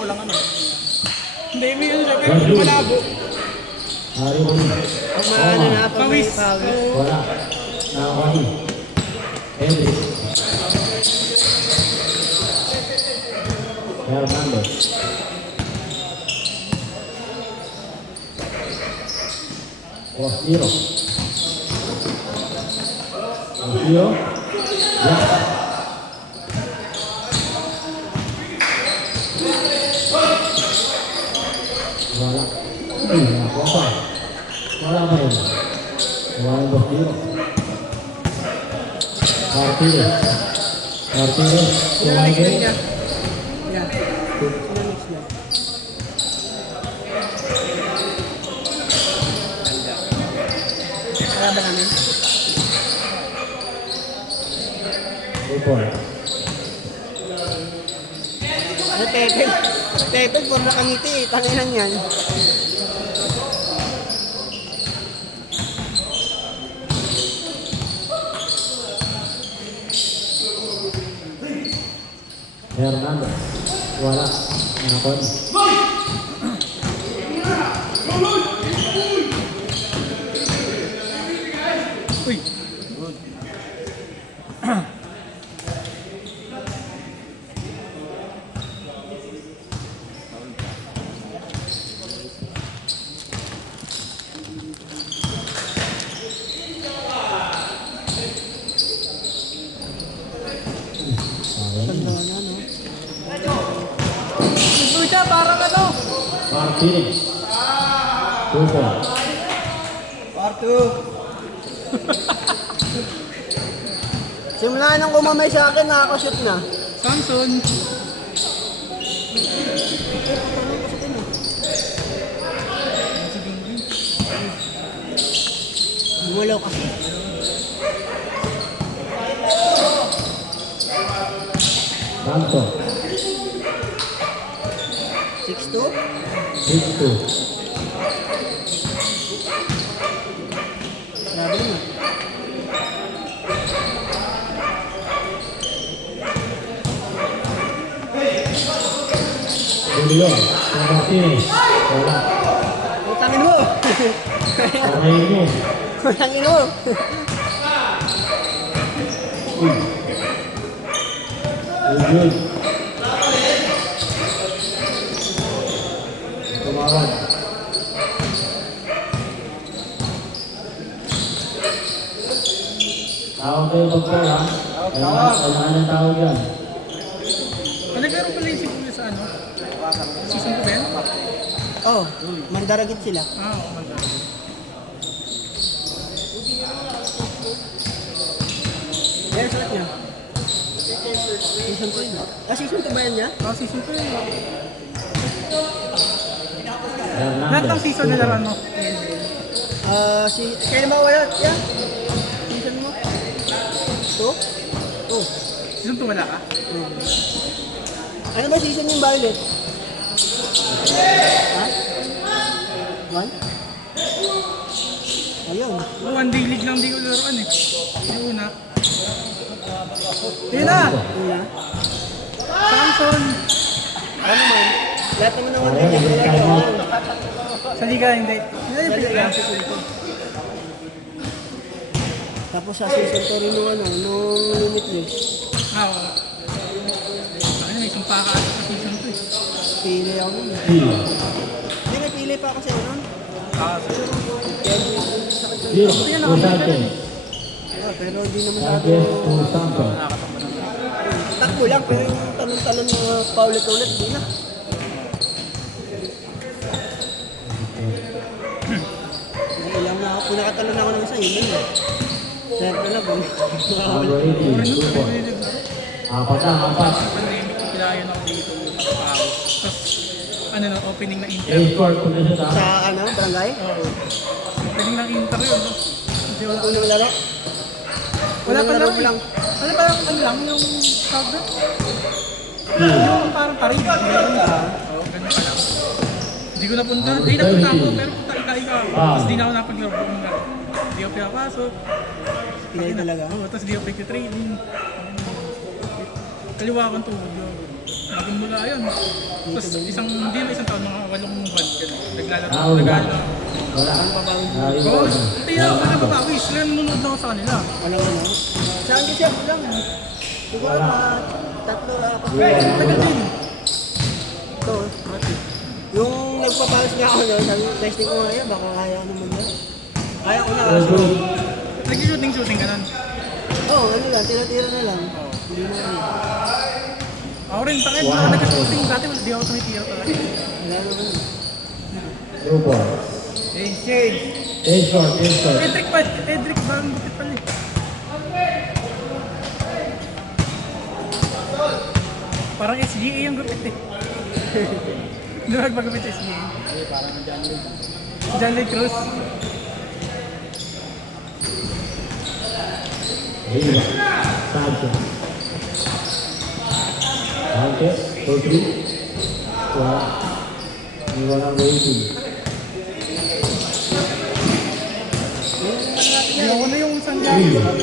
walang ano. Hindi, may yun siya, pero malabo. Maano na, Pawis. Wala. Nakakali. Henry. Hernandez. Rosiro. Rosiro. Ya. Wala. Wala. Wala pa rin. Wala yung Rosiro. Martinez. Martinez. Tumagin. Yan. Kaya ba namin? Upon. Ano, Tepel? Tepel, puro nakangiti eh. Tanginan yan. Hernandez. Wala. Nakakon. Uy. Ganda na, no? Ito siya, parang ano. Martinez. Upon. Parto. Simula nang kumamay sa akin, nakakashoot na. Samson. Bumulaw kasi. Samson. 6'2". 6-2. Grabe naman. Julian. Martinez. Wala. Utangin mo! Panayin mo. Utangin mo! Uy. Uy. Tumawag. Tawag kayo pagpol ha. Kailangan ng tawag yan. Naglaro pala yung Sikuya sa ano? Season 2 ba yan? Oh, mandaragit sila. Ah, oo, maganda. Yan, suot niya. Season 2 yun. Ah, season 2 ba yan niya? Ah, season 2 yun. Hernandez. Lahat ng season na laran mo. Kaya naman wala. Yan. Season mo. 2? 2. Season 2 wala ka? Ano ba season yung Violet? Ha? 1? Ayun. Oh, one day league lang di ko laruan eh. Yung una. Yun na! Una. Samson! Ano man? Lahat naman ng Ayun, mga kaya mo. Sa liga hindi. Hindi yung Pilipinas. Tapos sa season 2 rin nung ano, nung Limitless. Ah, oo. Ano, may sumpa ka ata sa season 2 eh. Pili ako nun. Zero. Hindi, may pili pa ako sa'yo nun. Ah, so, Zero. Gonzalez. Pero di naman masyado. Sanchez to Samson. Takbo lang, pero yung talon-talon mga paulit-ulit, di na. Ilang na ako, pinakatalon ako ng isa, yun yun eh. Siyempre na po. Number 18. Upon. Apat na, apat. pandemic, pilayan ako dito. Tapos, ano na, opening na Inter. A-score kung nasa Sa sa ano, barangay? Oo. Opening ng Inter yun. No? Hindi wala. Unang laro? Wala pa Unang lang. laro lang. Ano ba ano lang yung tawag na? Yung parang tarig. Oo, ganun pa lang. Hindi ko napunta. Hindi napunta ako, pero punta ika-ika. Tapos di na ako napaglaro. Di ako pinapasok. Pinay talaga. Oo, tapos di ako pagka-training. Kaliwa akong tuhod yun. Bagong mula yun. Tapos hindi na isang taon, mga 8 buwan. Naglalaro. Foul. Naglalaro. Wala. Oo, hindi na ako nababawi. Sila nanonood na ako sa kanila. Walang ano. Saan kasi ako lang? Siguro Wala. tatlo, apat. Tagal din. Ito, mati. Yung nagpapalas niya ako noon, sabi ko, testing ko nga yan, baka kaya ko naman yan. Kaya ko na kaso. Nag-shooting ka nun. Oo, ano lang, tira-tira na lang. Hindi na ano. Ako rin, takit. Nag-shooting. Dati hindi ako tumitira talaga. Wala naman. True ball. Change. Ten short. Edric pa. Edric, parang bukit pala eh. Parang SGA yung gupit eh. Hindi ba magpagupit sa SGA? Parang John Lee. John Lee Cruz. Riva. Sanchez. Sanchez. 4-3. Wala. Iwan ang waiting. Yung ano yung isang Three. gano'n?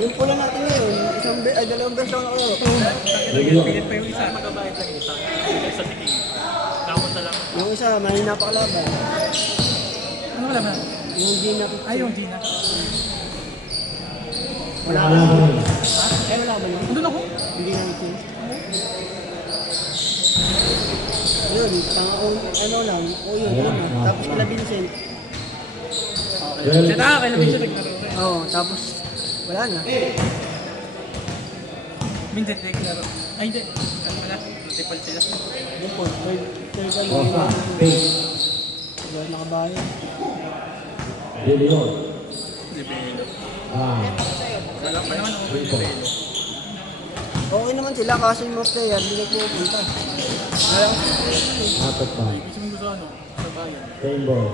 Yung pula natin ngayon, dalawang bersyon ako. Pilit pa yung isa. Yung isa, mahina pa kalaban. Ano wala ba? Yung Gina. Ay, yung Gina. Wala Wala ka. ba? Wala ba yun? Andun ako. Hindi na ito. Yun, ano lang, o yun, ano. Tapos kila Vincent. Set kailan din siya naglaro rin. Oo, tapos wala na. Vincent naglaro. Ay, hindi. Ano pala? Multiple sila. Yung po, third one. Osa. Page. Wala nakabayan. De Leon. Depende. Wala pa naman ako Three Depende. ball. Okay naman sila kasi yung most player, hindi nagpupunta. Wala kasi Apat pa. Gusto mo gusto ano? Sa bayan. Ten ball.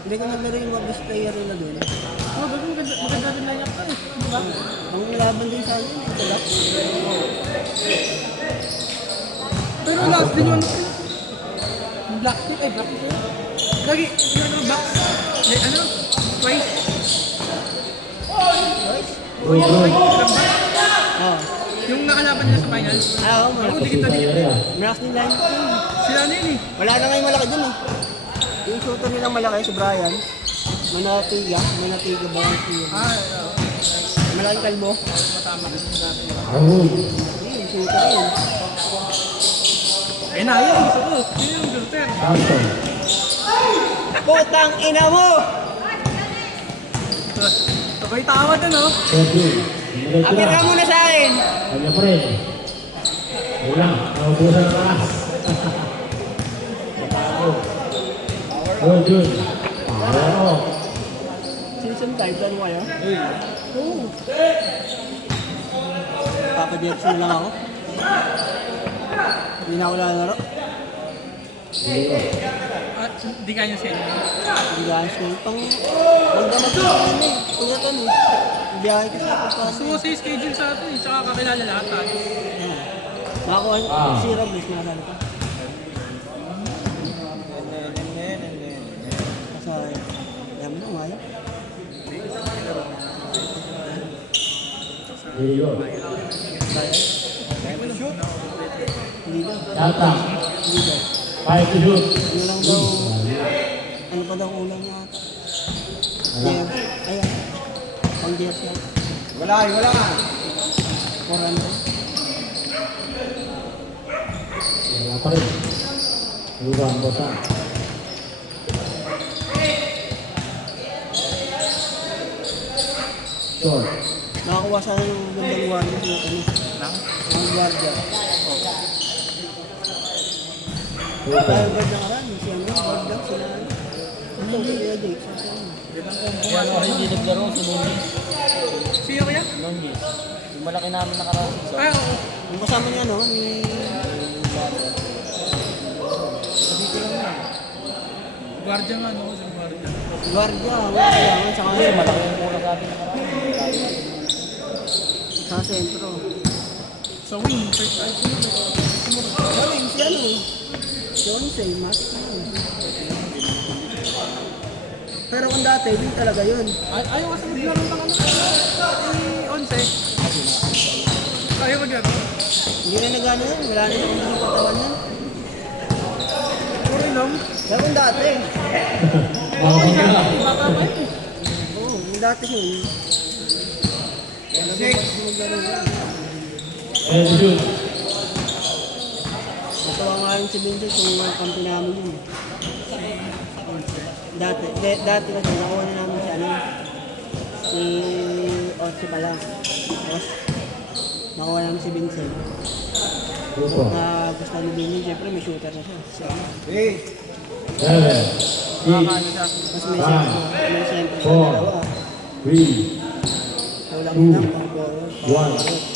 Hindi ko naglaro yung mga best player nila doon. Oh, bago maganda din na yan ka eh. Diba? Ang laban din sa akin, ito lang. Pero last din yun. Blackpink, ay Blackpink yun. Lagi, yung ano, box. Eh, ano? Twice. True ball. Oo. Yung nakalaban nila sa final. Oo, Ako, malaki. dikit na. Malakas nila yun. Sila na yun eh. Wala na ngayon malaki dun eh. Yung shooter nilang malaki, si Brian. Manatiga ba yung siya? Malaking kalbo. Ahul. Yung shooter yun. Eh na, yun. Gusto ko. Yun yung Duterte. Thompson. Putang ina mo! Sabay tawa dun oh. 13. Apir ka muna sa akin! Kanya pa rin. Wala. Naubusan ang alas. Good. Power off. Season 5, saan mo kayo? Oo. Papa-Jets na lang ako. Hindi na ako lalaro. At di kanya siya. Hindi guys, pang damat ko yun eh. Kung ito no. Biyahe ka sa Gusto pagpapasok. mo sa schedule sa atin eh. Tsaka kakilala lahat tayo. Nakakuha si Robles na kasali ko. Kasi, alam mo na, umaya. Leon. Hindi daw. Tata. Hindi daw. 5 to shoot. Ano lang daw, ano pa daw ulam niya ata? Jeff. Ayan. Pang Jeff yan. Wala. 400. Wala pa rin. Lugan, bosa. Short. Nakakuha sana yung gandang guardia sa ano. Ang guardia. Super. Dahil ba na karami? Si ano, guardia, sila ano. Ito, sila Jake. Yan ako hindi naglaro si Nungis. Sino kaya? Nungis. Yung malaki namin nakaraan. Ay, oo. Yung kasama niya, no? Ni... Guardia nga no. Sa guardia. Guardia, wala kailangan sa kanya. Malaki yung muna sa atin nakaraan. Sa sentro. Sa wing. First time. Galing si ano? Si Onsay, matik na yun. Pero kung dati, win talaga yun. Ayaw kasi maglaro ng ano. Onse. Ayaw maglaro. Hindi na nagano yun. Wala na yung hindi patawan yun. Puro inom. Kaya kung dati. Oo, siya. Bata pa yun. Oo, yung dati yun. Six. And shoot. Natawa nga rin si Vincent kung mga kampi namin yun. Dati kasi nakuha na namin si ano. Si Otsi pala. Tapos nakuha namin si Vincent. Opo. Gusto ni Vincent, syempre may shooter na siya. So, 7, 6, mas may siyempre sa 4, dalawa. 3, Wala mo lang pang 1.